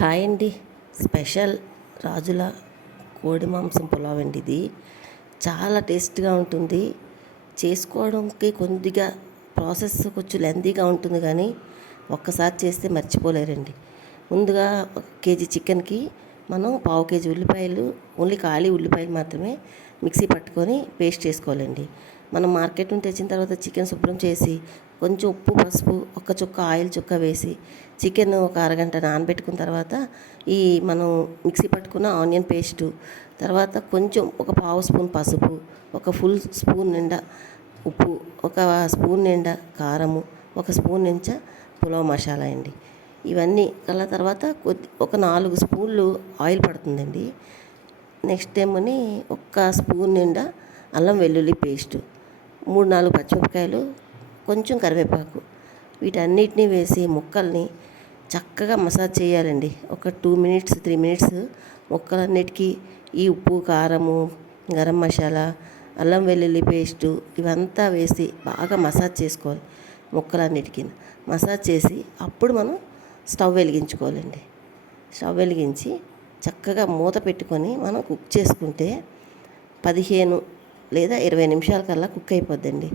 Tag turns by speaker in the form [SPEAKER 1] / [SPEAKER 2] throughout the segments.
[SPEAKER 1] Hi అండి. Special రాజుల కోడి మాంసం పులావ్ అండి ఇది. చాలా టేస్ట్గా ఉంటుంది. చేసుకోవడానికి కొద్దిగా ప్రాసెస్ కొంచెం లెందీగా ఉంటుంది కానీ ఒక్కసారి చేస్తే మర్చిపోలేరండి. ముందుగా ఒక కేజీ చికెన్కి మనం పావు కేజీ ఉల్లిపాయలు ఓన్లీ ఖాళీ ఉల్లిపాయలు మాత్రమే మిక్సీ పట్టుకొని పేస్ట్ చేసుకోవాలండి. మనం మార్కెట్ నుండి తెచ్చిన తర్వాత చికెన్ శుభ్రం చేసి కొంచెం ఉప్పు పసుపు ఒక్క చుక్క ఆయిల్ చుక్క వేసి చికెన్ ఒక అరగంట నానబెట్టుకున్న తర్వాత ఈ మనం మిక్సీ పట్టుకున్న ఆనియన్ పేస్టు తర్వాత కొంచెం ఒక పావు స్పూన్ పసుపు ఒక ఫుల్ స్పూన్ నిండా ఉప్పు ఒక స్పూన్ నిండా కారము ఒక స్పూన్ నించా పులావ్ మసాలా అండి. ఇవన్నీ కల తర్వాత కొద్ది ఒక నాలుగు స్పూన్లు ఆయిల్ పడుతుందండి. నెక్స్ట్ ఏమని ఒక్క స్పూన్ నిండా అల్లం వెల్లుల్లి పేస్టు మూడు నాలుగు పచ్చిమిరపకాయలు కొంచెం కరివేపాకు. వీటన్నిటిని వేసి ముక్కల్ని చక్కగా మసాజ్ చేయాలండి. ఒక టూ మినిట్స్ త్రీ మినిట్స్ ముక్కలన్నిటికీ ఈ ఉప్పు కారము గరం మసాలా అల్లం వెల్లుల్లి పేస్టు ఇవంతా వేసి బాగా మసాజ్ చేసుకోవాలి ముక్కలన్నిటికీ మసాజ్ చేసి అప్పుడు మనం స్టవ్ వెలిగించుకోవాలండి. స్టవ్ వెలిగించి చక్కగా మూత పెట్టుకొని మనం కుక్ చేసుకుంటే పదిహేను లేదా ఇరవై నిమిషాల కల్లా కుక్ అయిపోద్దండి.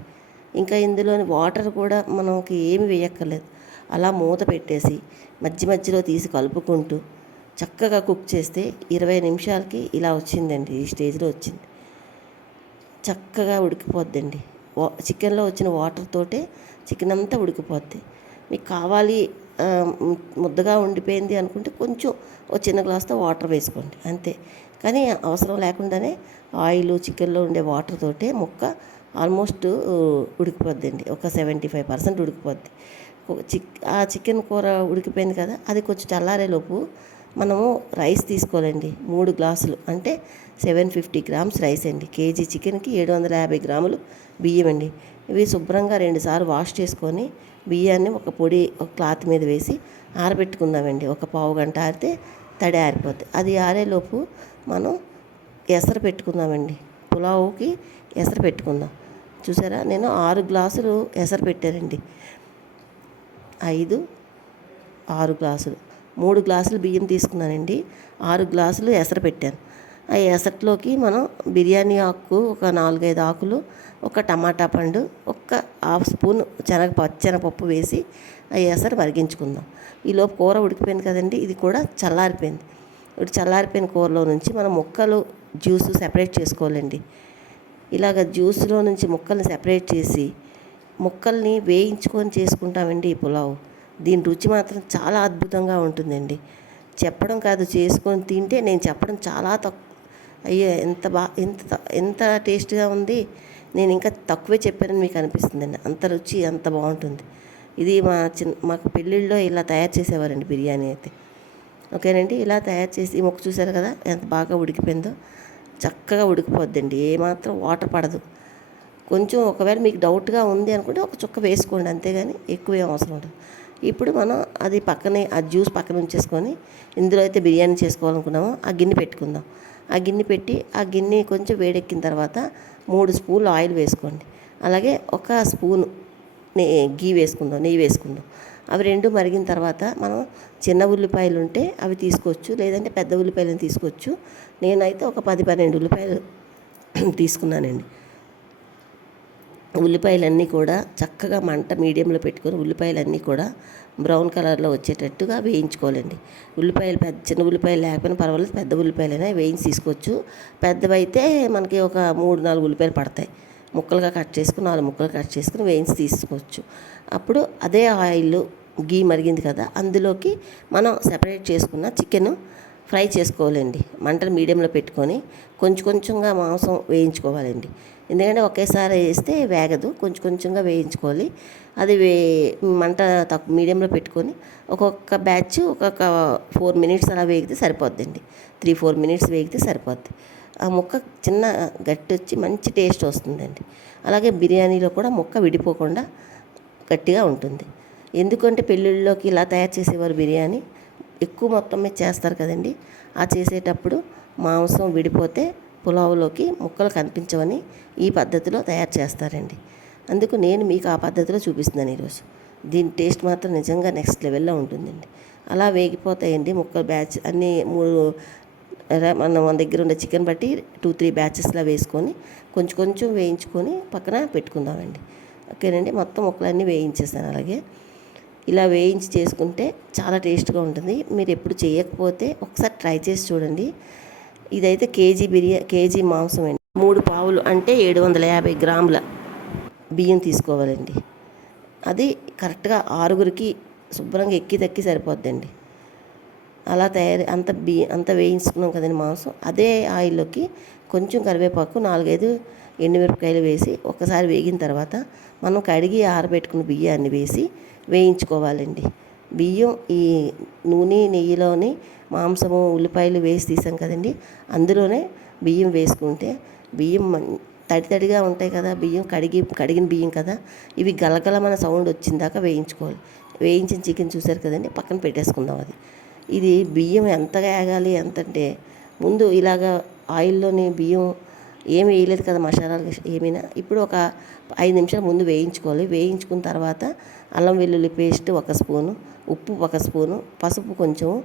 [SPEAKER 1] ఇంకా ఇందులోని వాటర్ కూడా మనకి ఏమి వేయక్కర్లేదు. అలా మూత పెట్టేసి మధ్య మధ్యలో తీసి కలుపుకుంటూ చక్కగా కుక్ చేస్తే ఇరవై నిమిషాలకి ఇలా వచ్చిందండి ఈ స్టేజ్లో వచ్చింది. చక్కగా ఉడికిపోద్దండి. వా చికెన్లో వచ్చిన వాటర్ తోటే చికెన్ అంతా ఉడికిపోద్ది. మీకు కావాలి ముద్దగా ఉండిపోయింది అనుకుంటే కొంచెం ఒక చిన్న గ్లాస్తో వాటర్ వేసుకోండి అంతే. కానీ అవసరం లేకుండానే ఆయిల్ చికెన్లో ఉండే వాటర్ తోటే ముక్క ఆల్మోస్ట్ ఉడికిపోద్దండి. ఒక సెవెంటీ ఫైవ్ పర్సెంట్ ఉడికిపోద్ది. చిక్ ఆ చికెన్ కూర ఉడికిపోయింది కదా అది కొంచెం చల్లారేలోపు మనము రైస్ తీసుకోవాలండి. మూడు గ్లాసులు అంటే సెవెన్ ఫిఫ్టీ గ్రామ్స్ రైస్ అండి. కేజీ చికెన్కి ఏడు వందల యాభై గ్రాములు బియ్యం అండి ఇవి శుభ్రంగా రెండుసార్లు వాష్ చేసుకొని బియ్యాన్ని ఒక పొడి ఒక క్లాత్ మీద వేసి ఆరబెట్టుకుందామండి. ఒక పావు గంట ఆరితే తడి ఆరిపోద్ది. అది ఆరేలోపు మనం ఎసరు పెట్టుకుందామండి. పులావుకి ఎసరు పెట్టుకుందాం. చూసారా? నేను ఆరు గ్లాసులు ఎసరు పెట్టానండి. ఐదు ఆరు గ్లాసులు. మూడు గ్లాసులు బియ్యం తీసుకున్నానండి. ఆరు గ్లాసులు ఎసరు పెట్టాను. ఆ ఎసట్లోకి మనం బిర్యానీ ఆకు ఒక నాలుగైదు ఆకులు ఒక టమాటా పండు ఒక్క హాఫ్ స్పూన్ శనగ పచ్చెనపప్పు వేసి ఆ మరిగించుకుందాం. ఈలోపు కూర ఉడికిపోయింది కదండి ఇది కూడా చల్లారిపోయింది. ఇప్పుడు చల్లారిపోయిన కూరలో నుంచి మనం ముక్కలు జ్యూస్ సెపరేట్ చేసుకోవాలండి. ఇలాగ జ్యూస్లో నుంచి ముక్కల్ని సెపరేట్ చేసి ముక్కల్ని వేయించుకొని చేసుకుంటామండి ఈ పులావ్. దీని రుచి మాత్రం చాలా అద్భుతంగా ఉంటుందండి. చెప్పడం కాదు చేసుకొని తింటే నేను చెప్పడం చాలా తక్కువ అయ్యో ఎంత బా ఎంత ఎంత టేస్ట్గా ఉంది. నేను ఇంకా తక్కువే చెప్పానని మీకు అనిపిస్తుందండి. అంత రుచి అంత బాగుంటుంది. ఇది మా చిన్న మాకు పెళ్ళిళ్ళలో ఇలా తయారు చేసేవారండి బిర్యానీ అయితే. ఓకేనండి? ఇలా తయారు చేసి ఈ చూసారు కదా? ఎంత బాగా ఉడికిపోయిందో. చక్కగా ఉడికిపోద్దండి. ఏమాత్రం వాటర్ పడదు. కొంచెం ఒకవేళ మీకు డౌట్గా ఉంది అనుకుంటే ఒక చుక్క వేసుకోండి. అంతేగాని ఎక్కువ ఏం అవసరం ఉండదు. ఇప్పుడు మనం అది పక్కనే ఆ జ్యూస్ పక్కన ఉంచేసుకొని ఇందులో అయితే బిర్యానీ చేసుకోవాలనుకున్నామో ఆ గిన్నె పెట్టుకుందాం. ఆ గిన్నె పెట్టి ఆ గిన్నె కొంచెం వేడెక్కిన తర్వాత మూడు స్పూన్లు ఆయిల్ వేసుకోండి. అలాగే ఒక స్పూను నే గీ వేసుకుందాం నెయ్యి వేసుకుందాం. అవి రెండు మరిగిన తర్వాత మనం చిన్న ఉల్లిపాయలు ఉంటే అవి తీసుకోవచ్చు లేదంటే పెద్ద ఉల్లిపాయలను తీసుకోవచ్చు. నేనైతే ఒక పది పన్నెండు ఉల్లిపాయలు తీసుకున్నానండి. ఉల్లిపాయలన్నీ కూడా చక్కగా మంట మీడియంలో పెట్టుకొని ఉల్లిపాయలన్నీ కూడా బ్రౌన్ కలర్లో వచ్చేటట్టుగా వేయించుకోవాలండి. ఉల్లిపాయలు పెద్ద చిన్న ఉల్లిపాయలు లేకపోయినా పర్వాలేదు పెద్ద ఉల్లిపాయలైనా వేయించి తీసుకోవచ్చు. పెద్దవైతే మనకి ఒక మూడు నాలుగు ఉల్లిపాయలు పడతాయి. ముక్కలుగా కట్ చేసుకుని నాలుగు ముక్కలు కట్ చేసుకుని వేయించి తీసుకోవచ్చు. అప్పుడు అదే ఆయిల్ గీ మరిగింది కదా అందులోకి మనం సెపరేట్ చేసుకున్న చికెన్ ఫ్రై చేసుకోవాలండి. మంటలు మీడియంలో పెట్టుకొని కొంచెం కొంచెంగా మాంసం వేయించుకోవాలండి. ఎందుకంటే ఒకేసారి వేస్తే వేగదు. కొంచెం కొంచెంగా వేయించుకోవాలి. అది వే మంట తక్కువ మీడియంలో పెట్టుకొని ఒక్కొక్క బ్యాచ్ ఒక్కొక్క ఫోర్ మినిట్స్ అలా వేగితే సరిపోద్దండి. త్రీ ఫోర్ మినిట్స్ వేగితే సరిపోద్ది. ఆ ముక్క చిన్న గట్టి వచ్చి మంచి టేస్ట్ వస్తుందండి. అలాగే బిర్యానీలో కూడా ముక్క విడిపోకుండా గట్టిగా ఉంటుంది. ఎందుకంటే పెళ్ళిళ్ళలోకి ఇలా తయారు చేసేవారు బిర్యానీ. ఎక్కువ మొత్తం మీద చేస్తారు కదండి. ఆ చేసేటప్పుడు మాంసం విడిపోతే పులావులోకి ముక్కలు కనిపించవని ఈ పద్ధతిలో తయారు చేస్తారండి. అందుకు నేను మీకు ఆ పద్ధతిలో చూపిస్తున్నాను ఈరోజు. దీని టేస్ట్ మాత్రం నిజంగా నెక్స్ట్ లెవెల్లో ఉంటుందండి. అలా వేగిపోతాయండి ముక్కలు బ్యాచ్ అన్నీ మూడు మన మన దగ్గర ఉండే చికెన్ బట్టి టూ త్రీ బ్యాచెస్లా వేసుకొని కొంచెం కొంచెం వేయించుకొని పక్కన పెట్టుకుందామండి. ఓకేనండి? మొత్తం ముక్కలన్నీ వేయించేస్తాను అలాగే. ఇలా వేయించి చేసుకుంటే చాలా టేస్ట్గా ఉంటుంది. మీరు ఎప్పుడు చేయకపోతే ఒకసారి ట్రై చేసి చూడండి. ఇదైతే కేజీ బిర్యా కేజీ మాంసం అండి. మూడు పావులు అంటే ఏడు వందల యాభై గ్రాముల బియ్యం తీసుకోవాలండి. అది కరెక్ట్గా ఆరుగురికి శుభ్రంగా ఎక్కి తక్కి సరిపోద్దండి. అలా తయారు అంత బి అంత వేయించుకున్నాం కదండి మాంసం. అదే ఆయిల్లోకి కొంచెం కరివేపాకు నాలుగైదు ఎండుమిరపకాయలు వేసి ఒకసారి వేగిన తర్వాత మనం కడిగి ఆరబెట్టుకున్న బియ్యాన్ని వేసి వేయించుకోవాలండి. బియ్యం ఈ నూనె నెయ్యిలోని మాంసము ఉల్లిపాయలు వేసి తీసాం కదండి. అందులోనే బియ్యం వేసుకుంటే బియ్యం మం- తడి తడిగా ఉంటాయి కదా బియ్యం కడిగి కడిగిన బియ్యం కదా ఇవి గలగలమన సౌండ్ వచ్చిన దాకా వేయించుకోవాలి. వేయించిన చికెన్ చూసారు కదండి పక్కన పెట్టేసుకుందాం అది. ఇది బియ్యం ఎంతగా ఏగాలి ఎంత అంటే ముందు ఇలాగా ఆయిల్లోని బియ్యం ఏమి వేయలేదు కదా మసాలాలు ఏమైనా. ఇప్పుడు ఒక ఐదు నిమిషాలు ముందు వేయించుకోవాలి. వేయించుకున్న తర్వాత అల్లం వెల్లుల్లి పేస్ట్ ఒక స్పూను ఉప్పు ఒక స్పూను పసుపు కొంచెం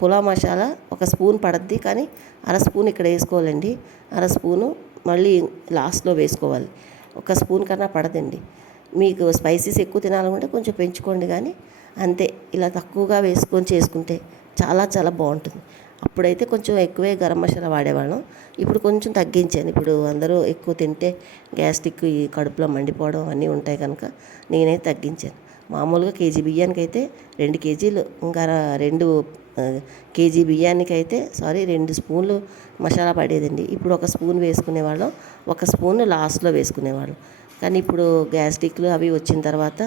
[SPEAKER 1] పులావ్ మసాలా ఒక స్పూన్ పడద్ది కానీ అర స్పూన్ ఇక్కడ వేసుకోవాలండి. అర స్పూను మళ్ళీ లాస్ట్లో వేసుకోవాలి. ఒక స్పూన్ కన్నా పడదండి. మీకు స్పైసీస్ ఎక్కువ తినాలనుకుంటే కొంచెం పెంచుకోండి కానీ అంతే. ఇలా తక్కువగా వేసుకొని చేసుకుంటే చాలా చాలా బాగుంటుంది. అప్పుడైతే కొంచెం ఎక్కువే గరం మసాలా వాడేవాళ్ళం. ఇప్పుడు కొంచెం తగ్గించాను. ఇప్పుడు అందరూ ఎక్కువ తింటే గ్యాస్ట్రిక్ ఈ కడుపులో మండిపోవడం అన్నీ ఉంటాయి కనుక నేనైతే తగ్గించాను. మామూలుగా కేజీ బియ్యానికి అయితే రెండు కేజీలు ఇంకా రెండు కేజీ బియ్యానికి అయితే సారీ రెండు స్పూన్లు మసాలా పడేదండి. ఇప్పుడు ఒక స్పూన్ వేసుకునేవాళ్ళం. ఒక స్పూన్ లాస్ట్లో వేసుకునేవాళ్ళం. కానీ ఇప్పుడు గ్యాస్ట్రిక్లు అవి వచ్చిన తర్వాత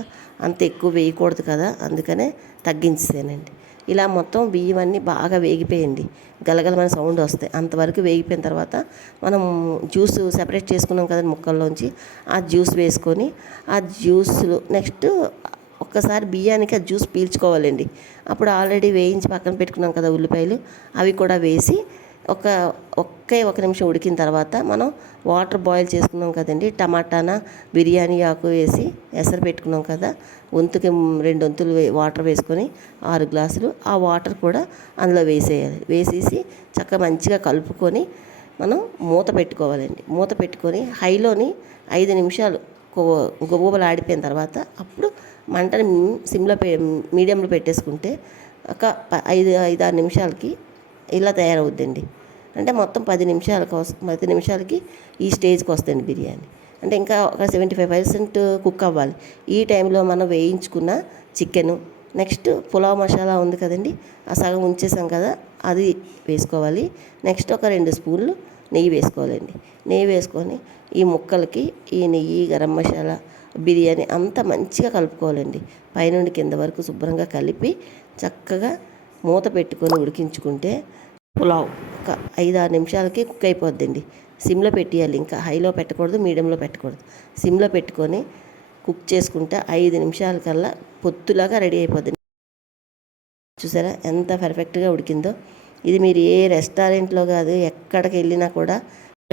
[SPEAKER 1] అంత ఎక్కువ వేయకూడదు కదా అందుకనే తగ్గించేసానండి. ఇలా మొత్తం బియ్యం అన్నీ బాగా వేగిపోయింది. గలగలమైన సౌండ్ వస్తాయి. అంతవరకు వేగిపోయిన తర్వాత మనం జ్యూస్ సెపరేట్ చేసుకున్నాం కదా ముక్కల్లోంచి ఆ జ్యూస్ వేసుకొని ఆ జ్యూస్లో నెక్స్ట్ ఒక్కసారి బియ్యానికి ఆ జ్యూస్ పీల్చుకోవాలండి. అప్పుడు ఆల్రెడీ వేయించి పక్కన పెట్టుకున్నాం కదా ఉల్లిపాయలు అవి కూడా వేసి ఒక ఒకే ఒక నిమిషం ఉడికిన తర్వాత మనం వాటర్ బాయిల్ చేసుకున్నాం కదండి. టమాటాన బిర్యానీ ఆకు వేసి ఎసరు పెట్టుకున్నాం కదా. వంతుకి రెండు వంతులు వే- వాటర్ వేసుకొని ఆరు గ్లాసులు ఆ వాటర్ కూడా అందులో వేసేయాలి. వేసేసి చక్కగా మంచిగా కలుపుకొని మనం మూత పెట్టుకోవాలండి. మూత పెట్టుకొని హైలోని ఐదు నిమిషాలు గొబ్బలు ఆడిపోయిన తర్వాత అప్పుడు మంటని సిమ్లో పె మీడియంలో పెట్టేసుకుంటే ఒక ఐదు ఐదు ఆరు నిమిషాలకి ఇలా తయారవుద్దండి. అంటే మొత్తం పది నిమిషాలకు పది నిమిషాలకి ఈ స్టేజ్కి వస్తుంది బిర్యానీ. అంటే ఇంకా ఒక సెవెంటీ ఫైవ్ పర్సెంట్ కుక్ అవ్వాలి. ఈ టైంలో మనం వేయించుకున్న చికెను నెక్స్ట్ పులావ్ మసాలా ఉంది కదండి ఆ సగం ఉంచేసాం కదా అది వేసుకోవాలి. నెక్స్ట్ ఒక రెండు స్పూన్లు నెయ్యి వేసుకోవాలండి. నెయ్యి వేసుకొని ఈ ముక్కలకి ఈ నెయ్యి గరం మసాలా బిర్యానీ అంతా మంచిగా కలుపుకోవాలండి. పైనుండి కింద వరకు శుభ్రంగా కలిపి చక్కగా మూత పెట్టుకొని ఉడికించుకుంటే పులావ్ ఒక ఐదు ఆరు నిమిషాలకి కుక్ అయిపోద్దండి. సిమ్లో పెట్టేయాలి. ఇంకా హైలో పెట్టకూడదు మీడియంలో పెట్టకూడదు. సిమ్లో పెట్టుకొని కుక్ చేసుకుంటే ఐదు నిమిషాల కల్లా పొత్తులాగా రెడీ అయిపోద్ది చూసారా ఎంత పర్ఫెక్ట్గా ఉడికిందో. ఇది మీరు ఏ రెస్టారెంట్లో కాదు ఎక్కడికి వెళ్ళినా కూడా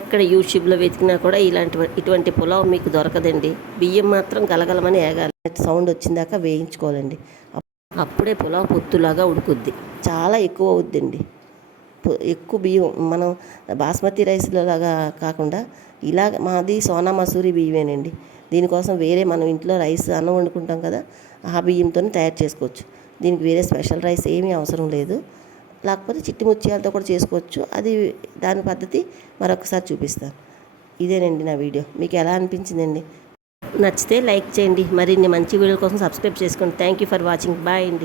[SPEAKER 1] ఎక్కడ యూట్యూబ్లో వెతికినా కూడా ఇలాంటి ఇటువంటి పులావ్ మీకు దొరకదండి. బియ్యం మాత్రం గలగలమని ఏగాలి. సౌండ్ వచ్చిందాక వేయించుకోవాలండి. అప్పుడే పులావ్ పొత్తులాగా ఉడుకుద్ది. చాలా ఎక్కువ అవుద్దండి. ఎక్కువ బియ్యం. మనం బాస్మతి రైస్లో లాగా కాకుండా ఇలా మాది సోనా మసూరి బియ్యమేనండి. దీనికోసం వేరే మనం ఇంట్లో రైస్ అన్నం వండుకుంటాం కదా ఆ బియ్యంతో తయారు చేసుకోవచ్చు. దీనికి వేరే స్పెషల్ రైస్ ఏమీ అవసరం లేదు. లేకపోతే చిట్టి ముత్యాలతో కూడా చేసుకోవచ్చు. అది దాని పద్ధతి మరొకసారి చూపిస్తాను. ఇదేనండి నా వీడియో. మీకు ఎలా అనిపించిందండి? నచ్చితే లైక్ చేయండి. మరిన్ని మంచి వీడియోల కోసం సబ్స్క్రైబ్ చేసుకోండి. Thank you for watching bye అండి.